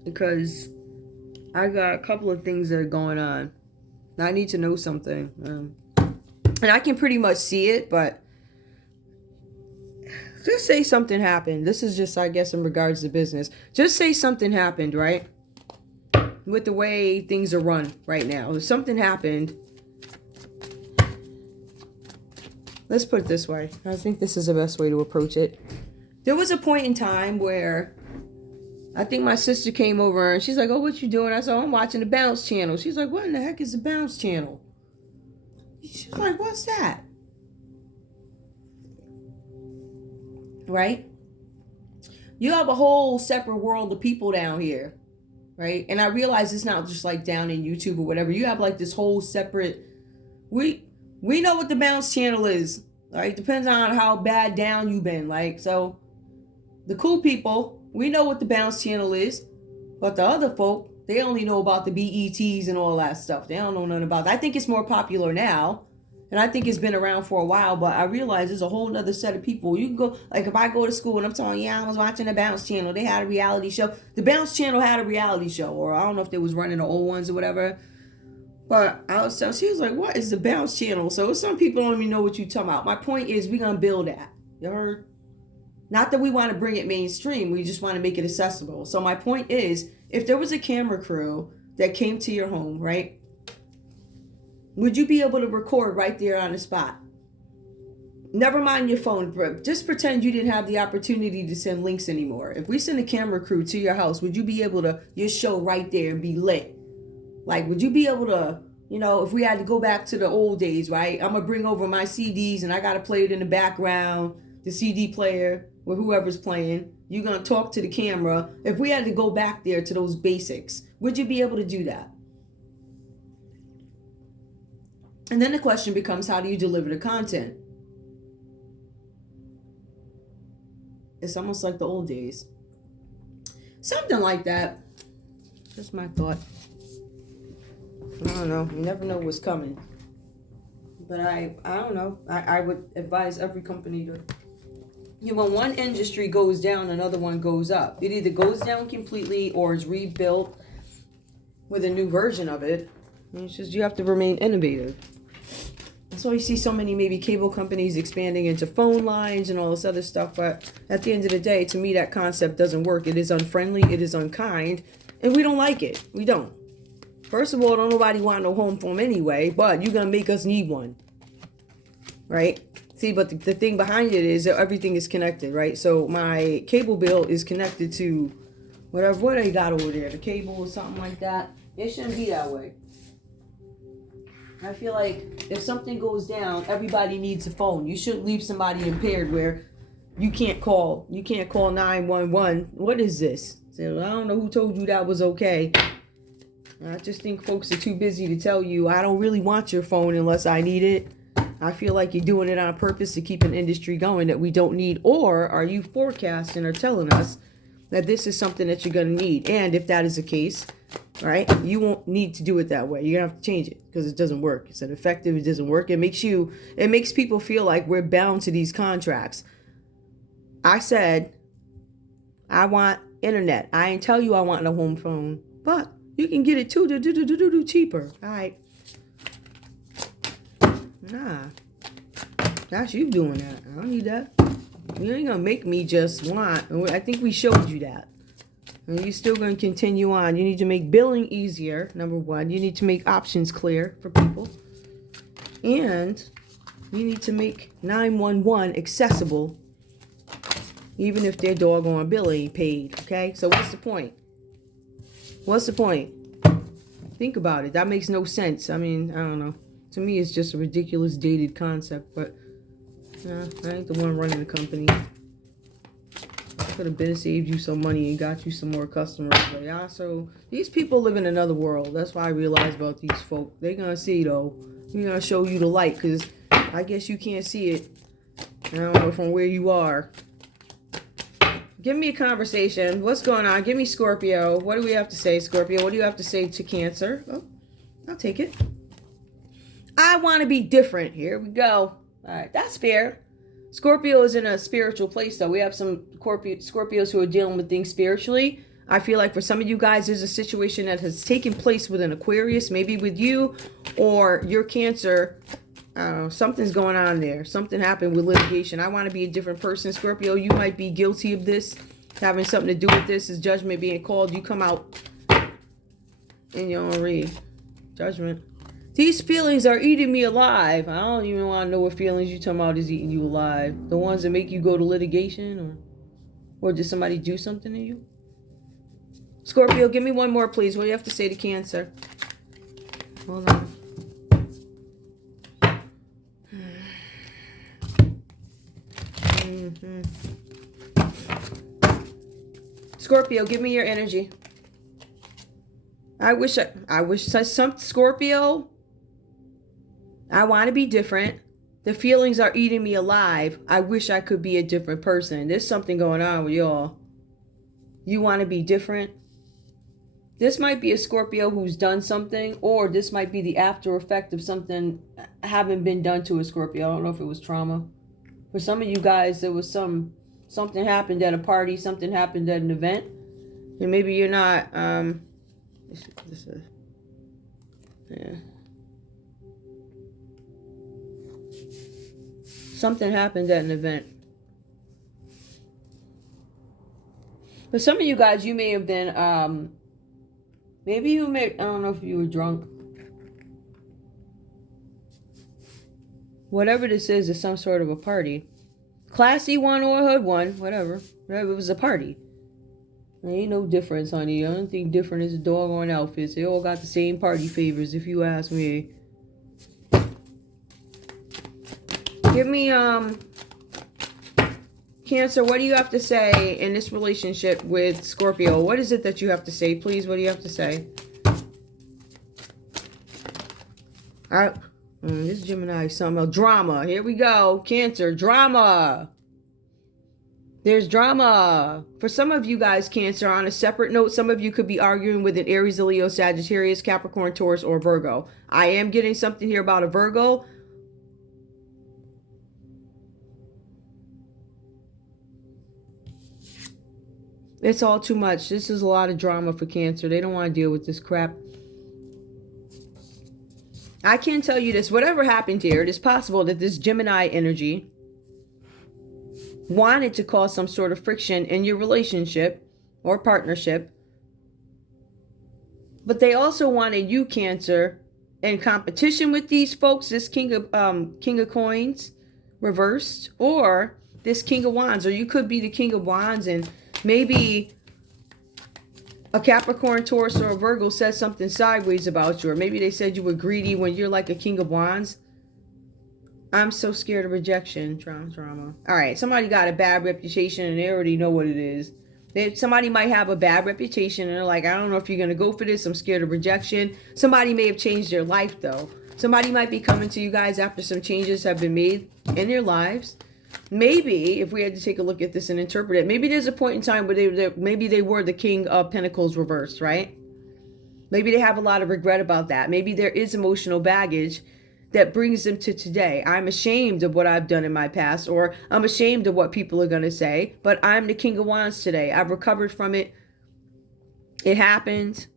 Because I got a couple of things that are going on. I need to know something. And I can pretty much see it, but just say something happened. This is just, I guess, in regards to business. Just say something happened, right? With the way things are run right now. If something happened, let's put it this way. I think this is the best way to approach it. There was a point in time where I think my sister came over and she's like, oh, what you doing? I said, oh, I'm watching the Bounce Channel. She's like, what in the heck is the Bounce Channel? She's like, what's that? Right? You have a whole separate world of people down here. Right? And I realize it's not just like down in YouTube or whatever. You have like this whole separate... We know what the Bounce Channel is. Right? Depends on how bad down you've been. Like, so the cool people, we know what the Bounce Channel is. But the other folk, they only know about the BETs and all that stuff. They don't know nothing about that. I think it's more popular now. And I think it's been around for a while. But I realize there's a whole nother set of people. You can go, like if I go to school and I'm telling, yeah, I was watching the Bounce Channel. They had a reality show. The Bounce Channel had a reality show. Or I don't know if they was running the old ones or whatever. But I was telling, she was like, what is the Bounce Channel? So some people don't even know what you're talking about. My point is we're going to build that. You heard? Not that we want to bring it mainstream. We just want to make it accessible. So my point is, if there was a camera crew that came to your home, right? Would you be able to record right there on the spot? Never mind your phone. Just pretend you didn't have the opportunity to send links anymore. If we send a camera crew to your house, would you be able to, your show right there and be lit? Like, would you be able to, you know, if we had to go back to the old days, right? I'm going to bring over my CDs and I got to play it in the background, the CD player, or whoever's playing. You're going to talk to the camera. If we had to go back there to those basics, would you be able to do that? And then the question becomes, how do you deliver the content? It's almost like the old days. Something like that. Just my thought. I don't know. You never know what's coming. But I don't know. I would advise every company to... You know, when one industry goes down, another one goes up. It either goes down completely or is rebuilt with a new version of it. It's just you have to remain innovative. So you see so many maybe cable companies expanding into phone lines and all this other stuff. But at the end of the day, to me, that concept doesn't work. It is unfriendly. It is unkind. And we don't like it. We don't. First of all, don't nobody want no home phone anyway. But you're going to make us need one. Right? See, but the thing behind it is that everything is connected, right? So my cable bill is connected to whatever, what they got over there, the cable or something like that. It shouldn't be that way. I feel like if something goes down, everybody needs a phone. You shouldn't leave somebody impaired where you can't call 911. What is this? So I don't know who told you that was okay. I just think folks are too busy to tell you, I don't really want your phone unless I need it. I feel like you're doing it on purpose to keep an industry going that we don't need. Or are you forecasting or telling us that this is something that you're going to need? And if that is the case, right, you won't need to do it that way. You're going to have to change it because it doesn't work. It's ineffective. It doesn't work. It makes people feel like we're bound to these contracts. I said, I want internet. I ain't tell you I want a home phone, but you can get it too cheaper. All right. Nah, that's you doing that. I don't need that. You ain't gonna make me just want. I think we showed you that. And you're still gonna continue on. You need to make billing easier, number one. You need to make options clear for people. And you need to make 911 accessible, even if their doggone bill ain't paid, okay? So what's the point? What's the point? Think about it. That makes no sense. I mean, I don't know. To me, it's just a ridiculous, dated concept, but I ain't the one running the company. Could have been saved you some money and got you some more customers. But yeah, so these people live in another world. That's why I realize about these folk. They're going to see, though. We're going to show you the light, because I guess you can't see it. I don't know from where you are. Give me a conversation. What's going on? Give me Scorpio. What do we have to say, Scorpio? What do you have to say to Cancer? Oh, I'll take it. I want to be different. Here we go. All right, that's fair. Scorpio is in a spiritual place, though. We have some Scorpios who are dealing with things spiritually. I feel like for some of you guys, there's a situation that has taken place with an Aquarius, maybe with you or your Cancer. Something's going on there. Something happened with litigation. I want to be a different person. Scorpio, you might be guilty of this, having something to do with this. Is judgment being called. You come out and you don't read. Judgment. These feelings are eating me alive. I don't even want to know what feelings you talking about is eating you alive. The ones that make you go to litigation, or did somebody do something to you? Scorpio, give me one more, please. What do you have to say to Cancer? Hold on. Scorpio, give me your energy. I wish some Scorpio. I want to be different. The feelings are eating me alive. I wish I could be a different person. There's something going on with y'all. You want to be different. This might be a Scorpio who's done something, or this might be the after effect of something having been done to a Scorpio. I don't know if it was trauma. For some of you guys, there was something happened at a party, something happened at an event, and maybe you're not. Yeah. Something happened at an event. But some of you guys, you may have been, I don't know if you were drunk. Whatever this is some sort of a party. Classy one or hood one, whatever. It was a party. There ain't no difference, honey. I don't think different is a doggone outfits. They all got the same party favors, if you ask me. Give me, Cancer, what do you have to say in this relationship with Scorpio? What is it that you have to say? Please, what do you have to say? This Gemini is something else. Drama. Here we go. Cancer, drama. There's drama. For some of you guys, Cancer, on a separate note, some of you could be arguing with an Aries, Leo, Sagittarius, Capricorn, Taurus, or Virgo. I am getting something here about a Virgo. It's all too much. This is a lot of drama for Cancer. They don't want to deal with this crap. I can tell you this. Whatever happened here, it is possible that this Gemini energy wanted to cause some sort of friction in your relationship or partnership. But they also wanted you, Cancer, in competition with these folks, this King of Coins reversed, or this King of Wands, or you could be the King of Wands, and maybe a Capricorn, Taurus, or a Virgo said something sideways about you, or maybe they said you were greedy when you're like a King of Wands. I'm so scared of rejection. Drama. All right, somebody got a bad reputation and they already know what it is. Somebody might have a bad reputation and they're like, I don't know if you're going to go for this. I'm scared of rejection. Somebody may have changed their life, though. Somebody might be coming to you guys after some changes have been made in their lives. Maybe, if we had to take a look at this and interpret it, maybe there's a point in time where maybe they were the King of Pentacles reversed, right? Maybe they have a lot of regret about that. Maybe there is emotional baggage that brings them to today. I'm ashamed of what I've done in my past, or I'm ashamed of what people are going to say, but I'm the King of Wands today. I've recovered from it. It happened.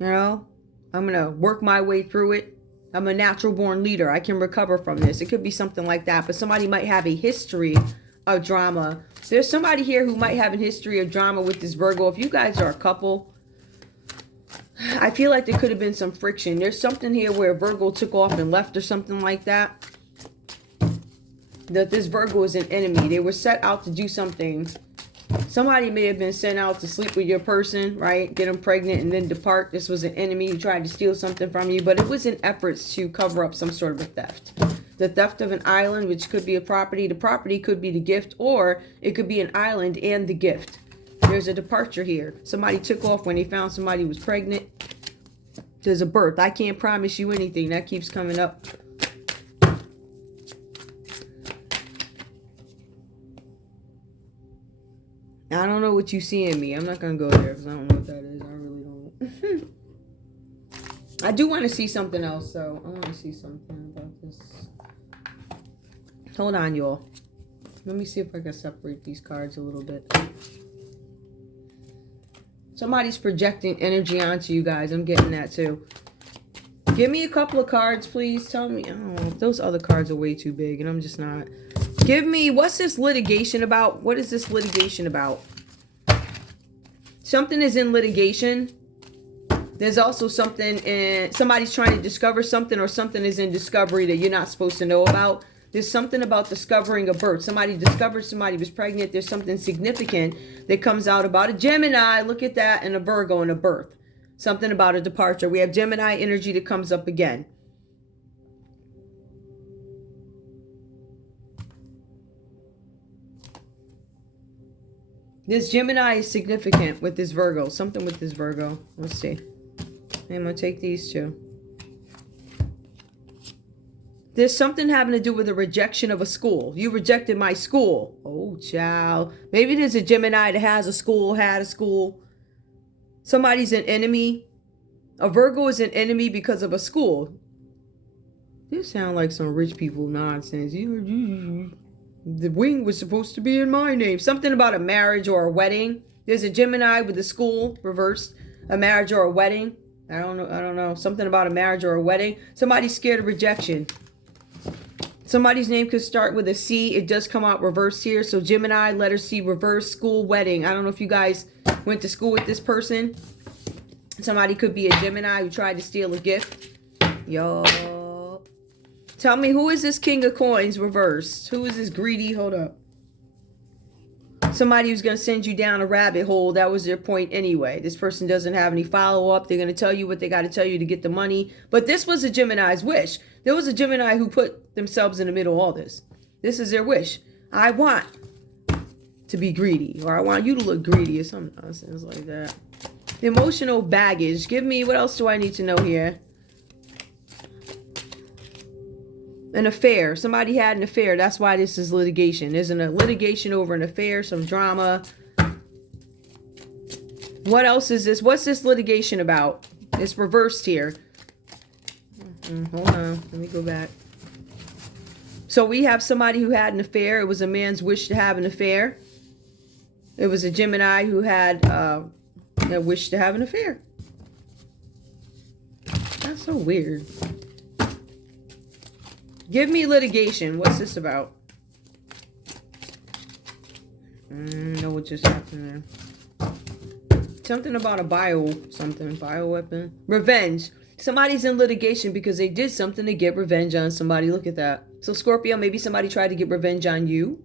You know, I'm going to work my way through it. I'm a natural born leader. I can recover from this. It could be something like that, but somebody might have a history of drama. There's somebody here who might have a history of drama with this Virgo. If you guys are a couple, I feel like there could have been some friction. There's something here where Virgo took off and left or something like that. That this Virgo is an enemy. They were set out to do something. Somebody may have been sent out to sleep with your person, right? Get them pregnant and then depart. This was an enemy who tried to steal something from you. But it was in efforts to cover up some sort of a theft. The theft of an island, which could be a property. The property could be the gift, or it could be an island and the gift. There's a departure here. Somebody took off when they found somebody was pregnant. There's a birth. I can't promise you anything. That keeps coming up. I don't know what you see in me. I'm not going to go there because I don't know what that is. I really don't. I do want to see something else, though. I want to see something about this. Hold on, y'all. Let me see if I can separate these cards a little bit. Somebody's projecting energy onto you guys. I'm getting that too. Give me a couple of cards, please. Tell me. Oh, those other cards are way too big and I'm just not. Give me, what's this litigation about? What is this litigation about? Something is in litigation. There's also something in, somebody's trying to discover something, or something is in discovery that you're not supposed to know about. There's something about discovering a birth. Somebody discovered somebody was pregnant. There's something significant that comes out about a Gemini. Look at that. And a Virgo and a birth. Something about a departure. We have Gemini energy that comes up again. This Gemini is significant with this Virgo. Something with this Virgo. Let's see. I'm going to take these two. There's something having to do with a rejection of a school. You rejected my school. Oh, child. Maybe there's a Gemini that has a school, had a school. Somebody's an enemy. A Virgo is an enemy because of a school. This sounds like some rich people nonsense. The wing was supposed to be in my name. Something about a marriage or a wedding. There's a Gemini with a school reversed. A marriage or a wedding. I don't know. Something about a marriage or a wedding. Somebody's scared of rejection. Somebody's name could start with a C. It does come out reversed here. So Gemini, letter C, reverse, school, wedding. I don't know if you guys went to school with this person. Somebody could be a Gemini who tried to steal a gift. Yo. Tell me, who is this King of Coins reversed? Who is this greedy? Hold up. Somebody who's going to send you down a rabbit hole. That was their point anyway. This person doesn't have any follow-up. They're going to tell you what they got to tell you to get the money. But this was a Gemini's wish. There was a Gemini who put themselves in the middle of all this. This is their wish. I want to be greedy. Or I want you to look greedy or some nonsense like that. Emotional baggage. Give me, what else do I need to know here? An affair. Somebody had an affair. That's why this is litigation. There's a litigation over an affair, some drama. What else is this? What's this litigation about? It's reversed here. Hold on. Let me go back. So we have somebody who had an affair. It was a man's wish to have an affair. It was a Gemini who had a wish to have an affair. That's so weird. Give me litigation. What's this about? Know what just happened there. Something about a bioweapon. Revenge. Somebody's in litigation because they did something to get revenge on somebody. Look at that. So Scorpio, maybe somebody tried to get revenge on you.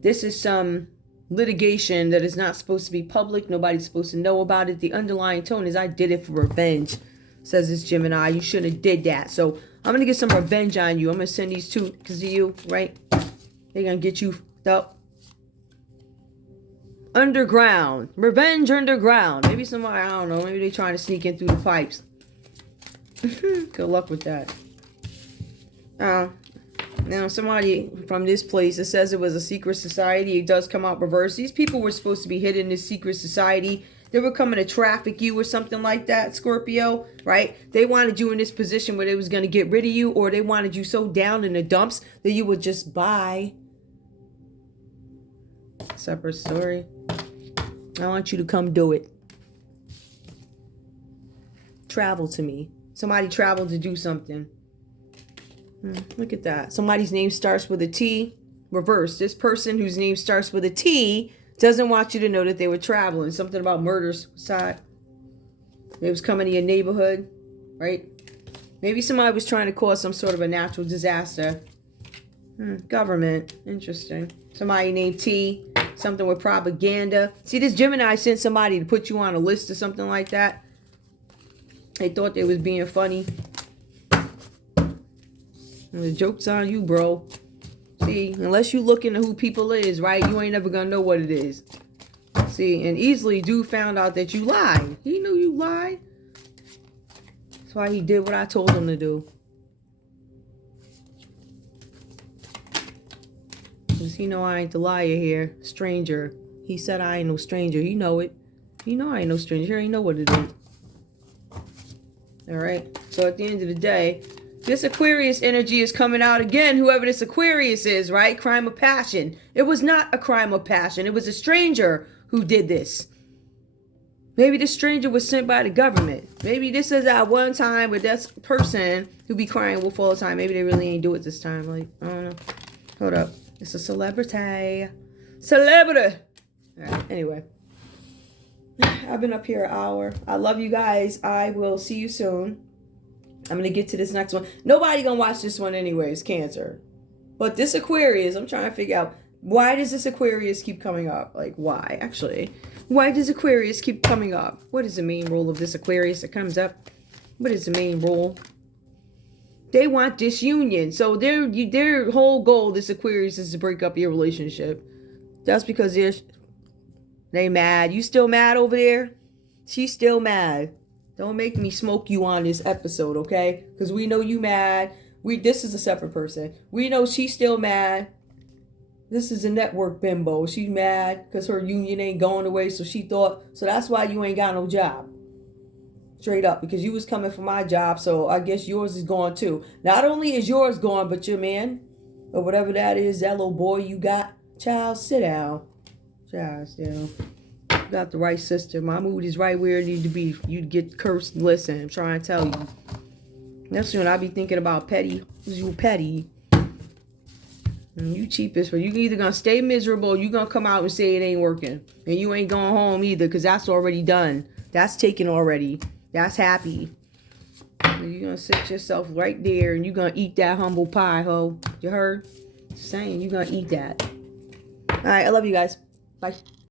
This is some litigation that is not supposed to be public. Nobody's supposed to know about it. The underlying tone is I did it for revenge, says this Gemini. You shouldn't have did that. So I'm going to get some revenge on you. I'm going to send these two because of you, right? They're going to get you up. Underground. Revenge underground. Maybe somebody, I don't know. Maybe they're trying to sneak in through the pipes. Good luck with that. Now, somebody from this place, it says it was a secret society. It does come out reverse. These people were supposed to be hidden in this secret society. They were coming to traffic you or something like that, Scorpio, right? They wanted you in this position where they was going to get rid of you, or they wanted you so down in the dumps that you would just buy. Separate story. I want you to come do it. Travel to me. Somebody traveled to do something. Look at that. Somebody's name starts with a T. Reverse. This person whose name starts with a T doesn't want you to know that they were traveling. Something about murder, suicide. They was coming to your neighborhood, right? Maybe somebody was trying to cause some sort of a natural disaster. Government. Interesting. Somebody named T. Something with propaganda. See, this Gemini sent somebody to put you on a list or something like that. They thought they was being funny. And the joke's on you, bro. See, unless you look into who people is, right? You ain't never gonna know what it is. See, and easily dude found out that you lied. He knew you lied. That's why he did what I told him to do. Because he know I ain't the liar here. Stranger. He said I ain't no stranger. He know it. He know I ain't no stranger. He know what it is. Alright. So at the end of the day, this Aquarius energy is coming out again. Whoever this Aquarius is, right? Crime of passion. It was not a crime of passion. It was a stranger who did this. Maybe this stranger was sent by the government. Maybe this is at one time with that person who be crying wolf all the time. Maybe they really ain't do it this time. Like, I don't know. Hold up. It's a celebrity. Celebrity. All right. Anyway. I've been up here an hour. I love you guys. I will see you soon. I'm going to get to this next one. Nobody going to watch this one anyways. Cancer. But this Aquarius, I'm trying to figure out, why does this Aquarius keep coming up? Like, why? Actually, why does Aquarius keep coming up? What is the main role of this Aquarius that comes up? What is the main role? They want disunion. So their whole goal, this Aquarius, is to break up your relationship. That's because they mad. You still mad over there? She's still mad. Don't make me smoke you on this episode, okay? Because we know you mad. This is a separate person. We know she's still mad. This is a network bimbo. She's mad because her union ain't going away. So that's why you ain't got no job. Straight up. Because you was coming for my job. So I guess yours is gone too. Not only is yours gone, but your man, or whatever that is, that little boy you got. Child, sit down. Child, sit down. You got the right sister. My mood is right where it needs to be. You'd get cursed and listen. I'm trying to tell you. That's when I be thinking about petty. You petty. And you cheapest. But you either going to stay miserable or you going to come out and say it ain't working. And you ain't going home either because that's already done. That's taken already. That's happy. And you're going to sit yourself right there and you're going to eat that humble pie, ho. You heard? Saying you're going to eat that. All right. I love you guys. Bye.